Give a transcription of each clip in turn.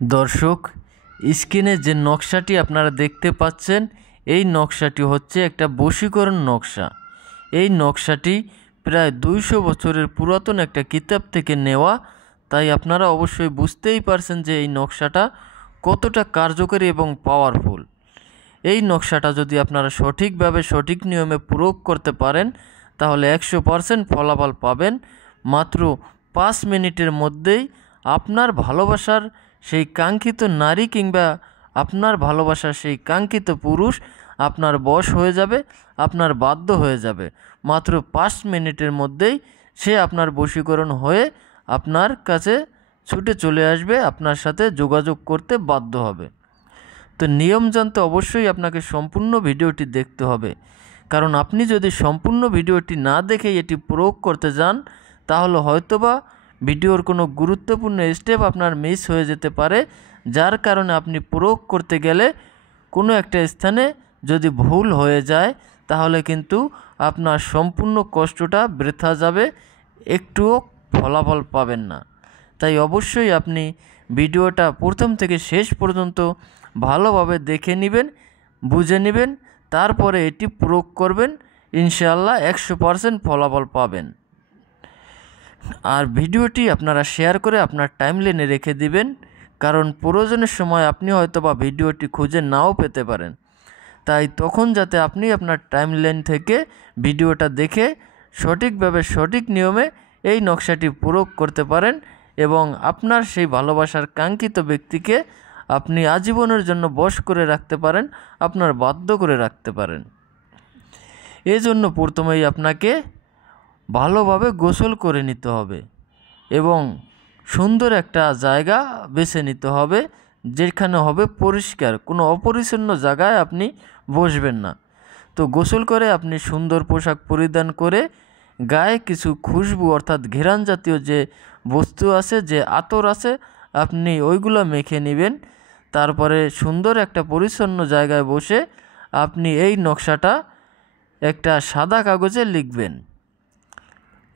দর্শক, স্ক্রিনে যে নকশাটি আপনারা দেখতে পাচ্ছেন, এই নকশাটি হচ্ছে একটা বশীকরণ নকশা। এই নকশাটি প্রায় 200 বছরের পুরাতন একটা কিতাব থেকে নেওয়া, তাই আপনারা অবশ্যই বুঝতেই পারছেন যে এই নকশাটা কতটা কার্যকরী এবং পাওয়ারফুল। এই নকশাটা যদি আপনারা সঠিকভাবে সঠিক নিয়মে প্রয়োগ করতে পারেন তাহলে 100% ফলাফল পাবেন। মাত্র 5 মিনিটের মধ্যেই আপনার ভালোবাসার সেই কাঙ্ক্ষিত নারী কিংবা আপনার ভালোবাসার সেই কাঙ্ক্ষিত পুরুষ আপনার বশ হয়ে যাবে, আপনার বাধ্য হয়ে যাবে। মাত্র 5 মিনিটের মধ্যেই সে আপনার বশীকরণ হয়ে আপনার কাছে ছুটে চলে আসবে, আপনার সাথে যোগাযোগ করতে বাধ্য হবে। তো নিয়ম জানতে অবশ্যই আপনাকে সম্পূর্ণ ভিডিওটি দেখতে হবে, কারণ আপনি যদি সম্পূর্ণ ভিডিওটি না দেখে এটি প্রয়োগ করতে যান তাহলে হয়তোবা ভিডিওর কোনো গুরুত্বপূর্ণ স্টেপ আপনার মিস হয়ে যেতে পারে, যার কারণে আপনি প্রয়োগ করতে গেলে কোনো একটা স্থানে যদি ভুল হয়ে যায় তাহলে কিন্তু আপনার সম্পূর্ণ কষ্টটা বৃথা যাবে, একটুও ফলাফল পাবেন না। তাই অবশ্যই আপনি ভিডিওটা প্রথম থেকে শেষ পর্যন্ত ভালোভাবে দেখে নেবেন, বুঝে নেবেন, তারপরে এটি প্রয়োগ করবেন। ইনশাআল্লাহ 100% ফলাফল পাবেন। আর ভিডিওটি আপনারা শেয়ার করে আপনার টাইমলাইনে রেখে দিবেন, কারণ প্রয়োজনের সময় আপনি হয়তোবা ভিডিওটি খুঁজে নাও পেতে পারেন। তাই তখন যাতে আপনি আপনার টাইমলাইন থেকে ভিডিওটা দেখে সঠিকভাবে সঠিক নিয়মে এই নকশাটি প্রয়োগ করতে পারেন এবং আপনার সেই ভালোবাসার কাঙ্ক্ষিত ব্যক্তিকে আপনি আজীবনের জন্য বশ করে রাখতে পারেন, আপনার বাধ্য করে রাখতে পারেন। এজন্য প্রথমেই আপনাকে ভালোভাবে গোসল করে নিতে হবে এবং সুন্দর একটা জায়গা বেছে নিতে হবে, যেখানে হবে পরিষ্কার, কোনো অপরিচ্ছন্ন জায়গায় আপনি বসবেন না। তো গোসল করে আপনি সুন্দর পোশাক পরিধান করে গায়ে কিছু খুশবু অর্থাৎ ঘেরান জাতীয় যে বস্তু আছে, যে আতর আছে, আপনি ওইগুলো মেখে নেবেন। তারপরে সুন্দর একটা পরিচ্ছন্ন জায়গায় বসে আপনি এই নকশাটা একটা সাদা কাগজে লিখবেন।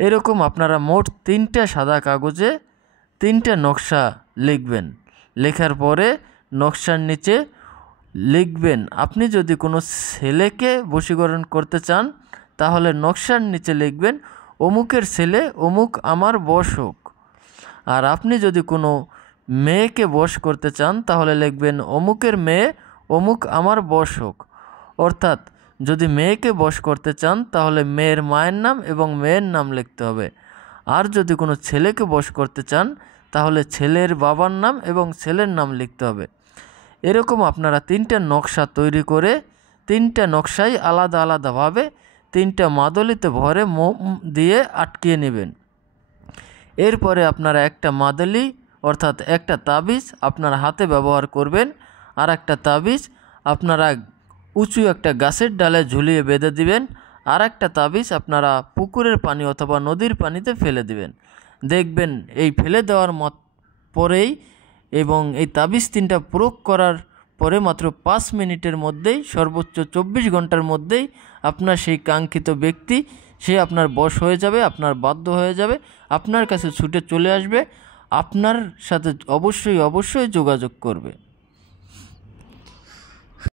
এরকম আপনারা মোট 3টা সাদা কাগজে 3টা নকশা লিখবেন। লেখার পরে নকশার নিচে লিখবেন, আপনি যদি কোনো ছেলেকে বশীকরণ করতে চান তাহলে নকশার নিচে লিখবেন, অমুকের ছেলে অমুক আমার বশ হোক। আর আপনি যদি কোনো মেয়েকে বশ করতে চান তাহলে লিখবেন, অমুকের মেয়ে অমুক আমার বশ হোক। অর্থাৎ যদি মেয়েকে বশ করতে চান তাহলে মেয়ের মায়ের নাম এবং মেয়ের নাম লিখতে হবে। আর যদি কোনো ছেলেকে বশ করতে চান তাহলে ছেলের বাবার নাম এবং ছেলের নাম লিখতে হবে। এরকম আপনারা 3টা নকশা তৈরি করে 3টা নকশাই আলাদা আলাদাভাবে 3টা মাদলিতে ভরে মোম দিয়ে আটকিয়ে নেবেন। এরপরে আপনারা একটা মাদলি অর্থাৎ একটা তাবিজ আপনার হাতে ব্যবহার করবেন, আর একটা তাবিজ আপনারা উঁচু একটা গাছের ডালে ঝুলিয়ে বেঁধে দিবেন, আর একটা তাবিজ আপনারা পুকুরের পানি অথবা নদীর পানিতে ফেলে দিবেন। দেখবেন এই ফেলে দেওয়ার পরেই এবং এই তাবিজ 3টা প্রয়োগ করার পরে মাত্র 5 মিনিটের মধ্যেই, সর্বোচ্চ 24 ঘন্টার মধ্যেই আপনার সেই কাঙ্ক্ষিত ব্যক্তি সে আপনার বশ হয়ে যাবে, আপনার বাধ্য হয়ে যাবে, আপনার কাছে ছুটে চলে আসবে, আপনার সাথে অবশ্যই যোগাযোগ করবে।